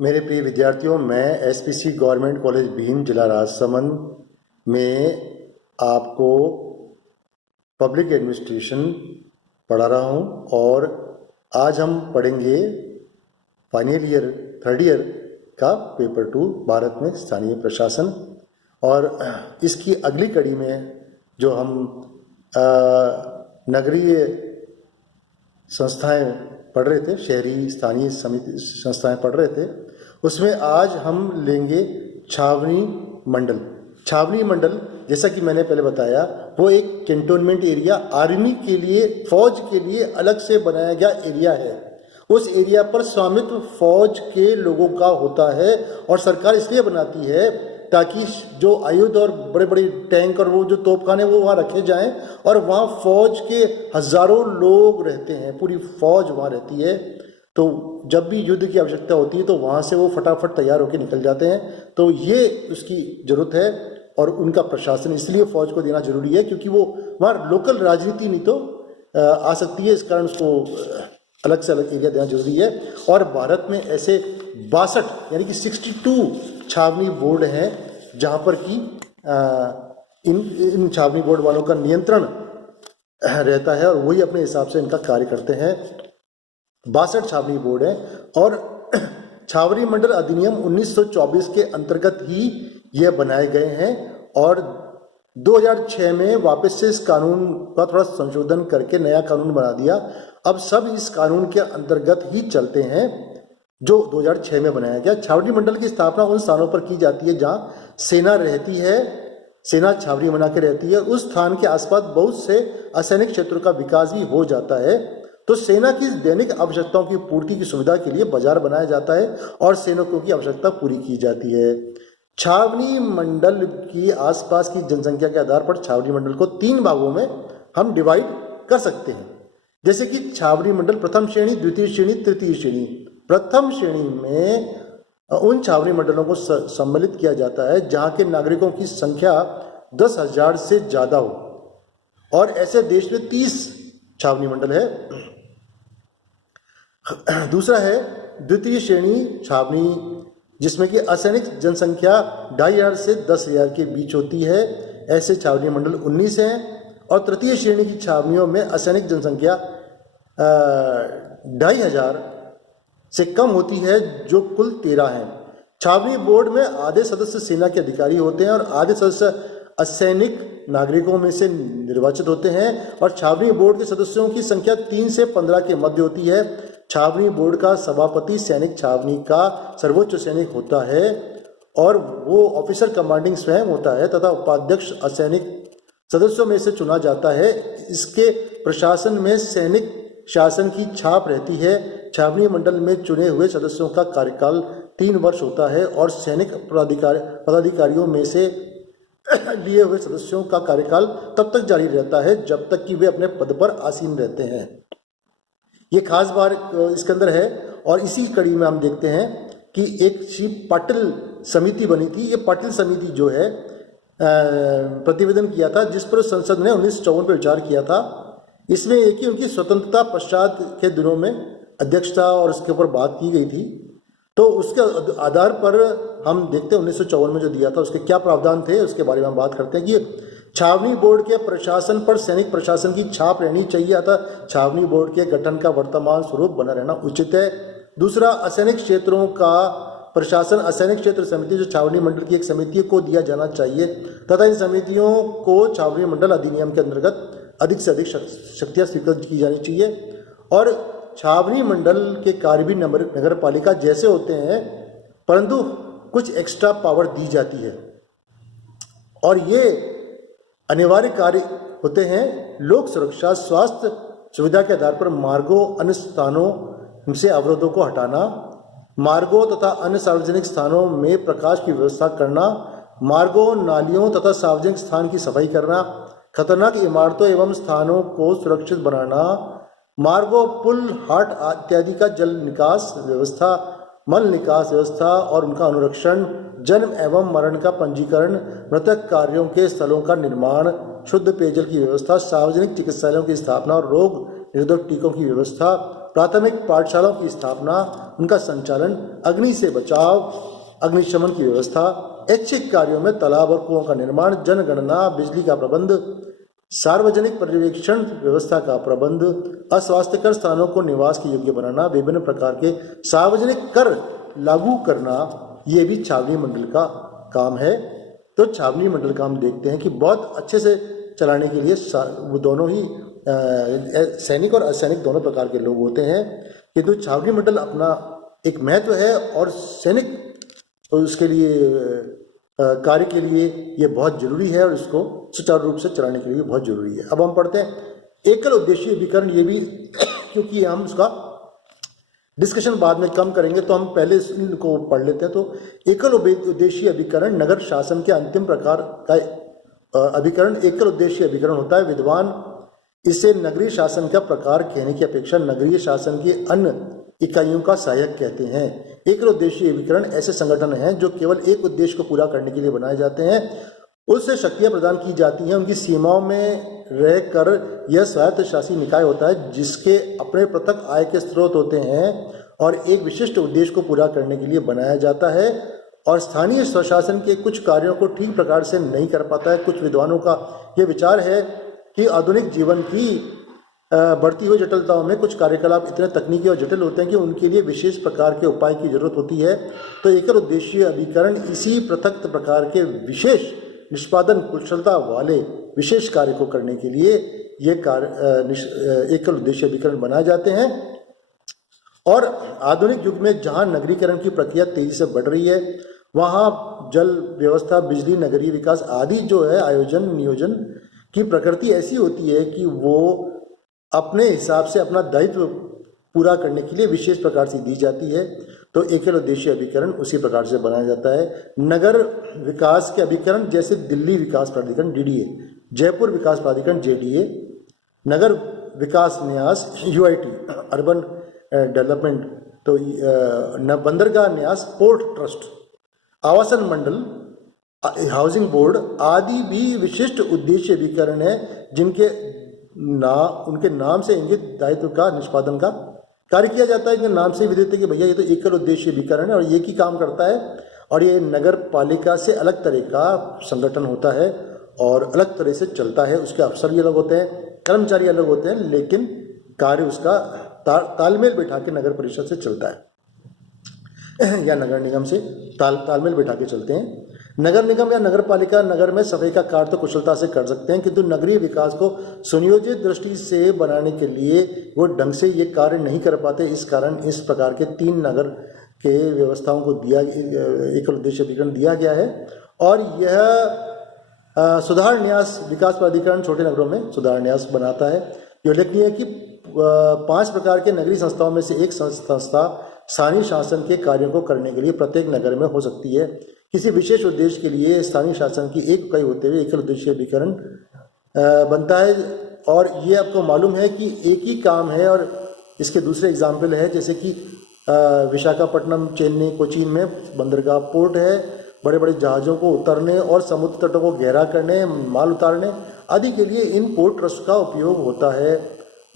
मेरे प्रिय विद्यार्थियों, मैं एसपीसी गवर्नमेंट कॉलेज भीम जिला राजसमंद में आपको पब्लिक एडमिनिस्ट्रेशन पढ़ा रहा हूँ और आज हम पढ़ेंगे फाइनल ईयर थर्ड ईयर का पेपर 2 भारत में स्थानीय प्रशासन। और इसकी अगली कड़ी में जो हम नगरीय संस्थाएं पढ़ रहे थे, शहरी स्थानीय समिति संस्थाएं पढ़ रहे थे, उसमें आज हम लेंगे छावनी मंडल। छावनी मंडल, जैसा कि मैंने पहले बताया, वो एक कैंटोनमेंट एरिया, आर्मी के लिए, फौज के लिए अलग से बनाया गया एरिया है। उस एरिया पर स्वामित्व फौज के लोगों का होता है और सरकार इसलिए बनाती है ताकि जो आयुध और बड़े बड़े टैंक और वो जो तोपखाने वो वहाँ रखे जाएं और वहाँ फौज के हजारों लोग रहते हैं, पूरी फौज वहाँ रहती है। तो जब भी युद्ध की आवश्यकता होती है तो वहाँ से वो फटाफट तैयार होकर निकल जाते हैं। तो ये उसकी ज़रूरत है और उनका प्रशासन इसलिए फौज को देना जरूरी है क्योंकि वो वहाँ लोकल राजनीति नहीं तो आ सकती है, इस कारण उसको अलग से अलग एरिया देना जरूरी है। और भारत में ऐसे 62 यानी कि 62 छावनी बोर्ड हैं जहाँ पर कि इन छावनी बोर्ड वालों का नियंत्रण रहता है और वही अपने हिसाब से इनका कार्य करते हैं। 62 छावनी बोर्ड हैं और छावनी मंडल अधिनियम 1924 के अंतर्गत ही ये बनाए गए हैं और 2006 में वापस से इस कानून का थोड़ा संशोधन करके नया कानून बना दिया। अब सब इस कानून के अंतर्गत ही चलते हैं जो 2006 में बनाया गया। छावनी मंडल की स्थापना उन स्थानों पर की जाती है जहां सेना रहती है, सेना छावनी बना के रहती है। उस स्थान के आसपास बहुत से असैनिक क्षेत्रों का विकास भी हो जाता है। तो सेना की दैनिक आवश्यकताओं की पूर्ति की सुविधा के लिए बाजार बनाया जाता है और सैनिकों की आवश्यकता पूरी की जाती है। छावनी मंडल की आसपास की जनसंख्या के आधार पर छावनी मंडल को 3 भागों में हम डिवाइड कर सकते हैं। जैसे कि छावनी मंडल प्रथम श्रेणी, द्वितीय श्रेणी, तृतीय श्रेणी। प्रथम श्रेणी में उन छावनी मंडलों को सम्मिलित किया जाता है जहां के नागरिकों की संख्या 10,000 से ज्यादा हो और ऐसे देश में 30 छावनी मंडल है। दूसरा है द्वितीय श्रेणी छावनी, जिसमें कि असैनिक जनसंख्या 2,500 से 10,000 के बीच होती है। ऐसे छावनी मंडल 19 हैं। और तृतीय श्रेणी की छावनियों में असैनिक जनसंख्या 2,500 से कम होती है, जो कुल 13 हैं। छावनी बोर्ड में आधे सदस्य सेना के अधिकारी होते हैं और आधे सदस्य असैनिक नागरिकों में से निर्वाचित होते हैं। और छावनी बोर्ड के सदस्यों की संख्या 3 से 15 के मध्य होती है। छावनी बोर्ड का सभापति सैनिक छावनी का सर्वोच्च सैनिक होता है और वो ऑफिसर कमांडिंग स्वयं होता है तथा उपाध्यक्ष असैनिक सदस्यों में से चुना जाता है। इसके प्रशासन में सैनिक शासन की छाप रहती है। छावनी मंडल में चुने हुए सदस्यों का कार्यकाल 3 वर्ष होता है और सैनिक पदाधिकारियों में से लिए हुए सदस्यों का कार्यकाल तब तक जारी रहता है जब तक कि वे अपने पद पर आसीन रहते हैं। ये खास बात इसके अंदर है। और इसी कड़ी में हम देखते हैं कि एक श्री पाटिल समिति बनी थी। ये पाटिल समिति जो है प्रतिवेदन किया था जिस पर संसद ने 1954 पर विचार किया था। इसमें एक ही उनकी स्वतंत्रता पश्चात के दिनों में अध्यक्षता और उसके ऊपर बात की गई थी। तो उसके आधार पर हम देखते हैं 1954 में जो दिया था उसके क्या प्रावधान थे, उसके बारे में हम बात करते हैं कि छावनी बोर्ड के प्रशासन पर सैनिक प्रशासन की छाप रहनी चाहिए, अतः छावनी बोर्ड के गठन का वर्तमान स्वरूप बना रहना उचित है। दूसरा, असैनिक क्षेत्रों का प्रशासन असैनिक क्षेत्र समिति जो छावनी मंडल की एक समिति को दिया जाना चाहिए तथा इन समितियों को छावनी मंडल अधिनियम के अंतर्गत अधिक से अधिक शक्तियाँ स्वीकृत की जानी चाहिए। और छावनी मंडल के कार्य भी नगर पालिका जैसे होते हैं, परंतु कुछ एक्स्ट्रा पावर दी जाती है और ये अनिवार्य कार्य होते हैं लोक सुरक्षा, स्वास्थ्य सुविधा के आधार पर मार्गों, अन्य स्थानों से अवरोधों को हटाना, मार्गों तथा अन्य सार्वजनिक स्थानों में प्रकाश की व्यवस्था करना, मार्गों, नालियों तथा सार्वजनिक स्थान की सफाई करना, खतरनाक इमारतों एवं स्थानों को सुरक्षित बनाना, मार्गों, पुल, हाट इत्यादि का जल निकास व्यवस्था, मल निकास व्यवस्था और उनका अनुरक्षण, जन्म एवं मरण का पंजीकरण, मृतक कार्यों के स्थलों का निर्माण, शुद्ध पेयजल की व्यवस्था, सार्वजनिक चिकित्सालयों की स्थापना और रोग निरोधक टीकों की व्यवस्था, प्राथमिक पाठशालाओं की स्थापना, उनका संचालन, अग्नि से बचाव, अग्निशमन की व्यवस्था, ऐच्छिक कार्यों में तालाब और कुओं का निर्माण, जनगणना, बिजली का प्रबंध, सार्वजनिक पर्यवेक्षण व्यवस्था का प्रबंध, अस्वास्थ्यकर स्थानों को निवास के योग्य बनाना, विभिन्न प्रकार के सार्वजनिक कर लागू करना, ये भी छावनी मंडल का काम है। तो छावनी मंडल का हम देखते हैं कि बहुत अच्छे से चलाने के लिए वो दोनों ही सैनिक और असैनिक दोनों प्रकार के लोग होते हैं, किंतु छावनी मंडल अपना एक महत्व है और सैनिक उसके लिए कार्य के लिए ये बहुत जरूरी है और इसको सुचारू रूप से चलाने के लिए बहुत जरूरी है। अब हम पढ़ते हैं एकल उद्देशीय अभिकरण। ये भी क्योंकि हम उसका डिस्कशन बाद में कम करेंगे तो हम पहले इनको पढ़ लेते हैं। तो एकल उद्देशीय अभिकरण नगर शासन के अंतिम प्रकार का अभिकरण एकल उद्देशीय अभिकरण होता है। विद्वान इसे नगरीय शासन का प्रकार कहने की अपेक्षा नगरीय शासन की अन्य इकाइयों का सहायक कहते हैं। एकल उद्देशीय अभिकरण ऐसे संगठन हैं जो केवल एक उद्देश्य को पूरा करने के लिए बनाए जाते हैं, उससे शक्तियां प्रदान की जाती हैं, उनकी सीमाओं में रहकर यह स्वायत्त शासी निकाय होता है जिसके अपने पृथक आय के स्रोत होते हैं और एक विशिष्ट उद्देश्य को पूरा करने के लिए बनाया जाता है और स्थानीय स्वशासन के कुछ कार्यों को ठीक प्रकार से नहीं कर पाता है। कुछ विद्वानों का यह विचार है कि आधुनिक जीवन की बढ़ती हुई जटिलताओं में कुछ कार्यकलाप इतने तकनीकी और जटिल होते हैं कि उनके लिए विशेष प्रकार के उपाय की जरूरत होती है। तो एकल उद्देशीय अभिकरण इसी पृथक प्रकार के विशेष निष्पादन कुशलता वाले विशेष कार्य को करने के लिए ये कार्य एकल उद्देशीय अभिकरण बनाए जाते हैं। और आधुनिक युग में जहाँ नगरीकरण की प्रक्रिया तेजी से बढ़ रही है, वहाँ जल व्यवस्था, बिजली, नगरीय विकास आदि जो है आयोजन नियोजन की प्रकृति ऐसी होती है कि वो अपने हिसाब से अपना दायित्व पूरा करने के लिए विशेष प्रकार से दी जाती है। तो एकल उद्देशीय अभिकरण उसी प्रकार से बनाया जाता है। नगर विकास के अभिकरण जैसे दिल्ली विकास प्राधिकरण DDA, जयपुर विकास प्राधिकरण JDA, नगर विकास न्यास UIT, अर्बन डेवलपमेंट, तो बंदरगाह न्यास पोर्ट ट्रस्ट, आवासन मंडल, हाउसिंग बोर्ड आदि भी विशिष्ट उद्देश्य अभिकरण है जिनके उनके नाम से इंगित दायित्व का निष्पादन का कार्य किया जाता है। इनके नाम से भी देते कि भैया ये तो एकल उद्देश्य अभिकरण है और ये की काम करता है और ये नगर पालिका से अलग तरह का संगठन होता है और अलग तरह से चलता है। उसके अफसर भी अलग होते हैं, कर्मचारी अलग होते हैं, लेकिन कार्य उसका तालमेल बैठा के नगर परिषद से चलता है या नगर निगम से तालमेल बैठा के चलते हैं। नगर निगम या नगर पालिका नगर में सफाई का कार्य तो कुशलता से कर सकते हैं, किंतु नगरीय विकास को सुनियोजित दृष्टि से बनाने के लिए वो ढंग से ये कार्य नहीं कर पाते। इस कारण इस प्रकार के 3 नगर के व्यवस्थाओं को एकल उद्देश्य अभिकरण दिया गया है। और यह सुधार न्यास विकास प्राधिकरण छोटे नगरों में सुधार न्यास बनाता है। ये उल्लेखनीय है कि 5 प्रकार के नगरीय संस्थाओं में से एक संस्था स्थानीय शासन के कार्यों को करने के लिए प्रत्येक नगर में हो सकती है। किसी विशेष उद्देश्य के लिए स्थानीय शासन की एक इकाई होते हुए एकल उद्देशीय अभिकरण बनता है। और ये आपको मालूम है कि एक ही काम है और इसके दूसरे एग्जाम्पल है, जैसे कि विशाखापट्टनम, चेन्नई, कोचीन में बंदरगाह पोर्ट है। बड़े बड़े जहाज़ों को उतरने और समुद्र तटों को गहरा करने, माल उतारने आदि के लिए इन पोर्ट ट्रस्ट का उपयोग होता है।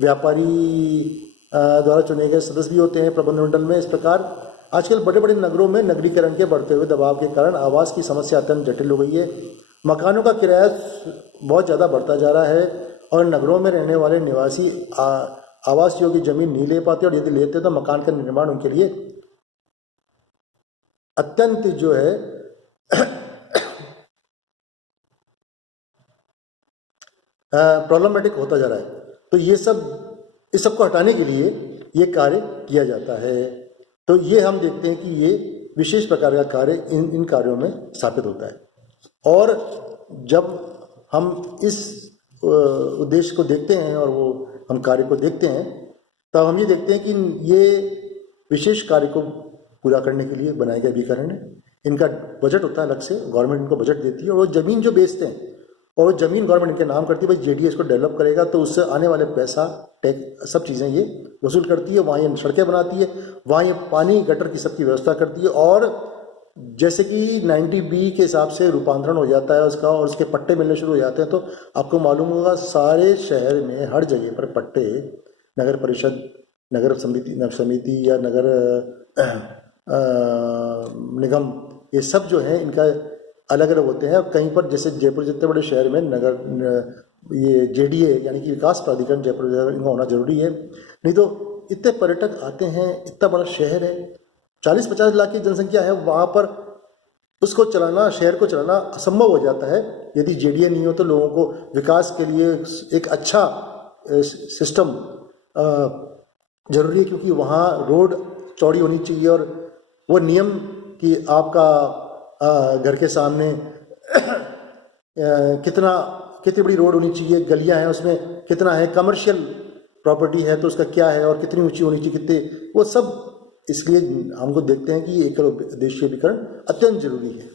व्यापारी द्वारा चुने गए सदस्य भी होते हैं प्रबंध मंडल में। इस प्रकार आजकल बड़े बड़े नगरों में नगरीकरण के बढ़ते हुए दबाव के कारण आवास की समस्या अत्यंत जटिल हो गई है। मकानों का किराया बहुत ज़्यादा बढ़ता जा रहा है और नगरों में रहने वाले निवासी आवास योग्य जमीन नहीं ले पाते और यदि लेते तो मकान का निर्माण उनके लिए अत्यंत जो है प्रॉब्लमेटिक होता जा रहा है। तो ये सब इस सबको हटाने के लिए ये कार्य किया जाता है। तो ये हम देखते हैं कि ये विशेष प्रकार का कार्य इन कार्यों में स्थापित होता है। और जब हम इस उद्देश्य को देखते हैं और वो हम कार्य को देखते हैं, तब हम ये देखते हैं कि ये विशेष कार्य को पूरा करने के लिए बनाए गए अभिकरण है। इनका बजट होता है अलग से, गवर्नमेंट इनको बजट देती है और वो ज़मीन जो बेचते हैं और वो ज़मीन गवर्नमेंट इनके नाम करती है, भाई JDA इसको डेवलप करेगा तो उससे आने वाले पैसा टैक्स सब चीज़ें ये वसूल करती है। वहाँ ये सड़कें बनाती है, वहाँ ये पानी गटर की सबकी व्यवस्था करती है। और जैसे कि 90B के हिसाब से रूपांतरण हो जाता है उसका और उसके पट्टे मिलने शुरू हो जाते हैं, तो आपको मालूम होगा सारे शहर में हर जगह पर पट्टे नगर परिषद नगर समिति या नगर निगम, ये सब जो है इनका अलग अलग होते हैं। कहीं पर जैसे जयपुर जितने बड़े शहर में ये जेडीए यानी कि विकास प्राधिकरण जयपुर इनका होना जरूरी है, नहीं तो इतने पर्यटक आते हैं, इतना बड़ा शहर है, 40-50 लाख की जनसंख्या है, वहाँ पर उसको चलाना, शहर को चलाना असंभव हो जाता है यदि जेडीए नहीं हो। तो लोगों को विकास के लिए एक अच्छा सिस्टम जरूरी है, क्योंकि वहाँ रोड चौड़ी होनी चाहिए और वो नियम कि आपका घर के सामने कितनी बड़ी रोड होनी चाहिए, गलियां हैं उसमें कितना है, कमर्शियल प्रॉपर्टी है तो उसका क्या है, और कितनी ऊंची होनी चाहिए, कितने, वो सब इसलिए हमको देखते हैं कि एकल देशीय विकरण अत्यंत जरूरी है।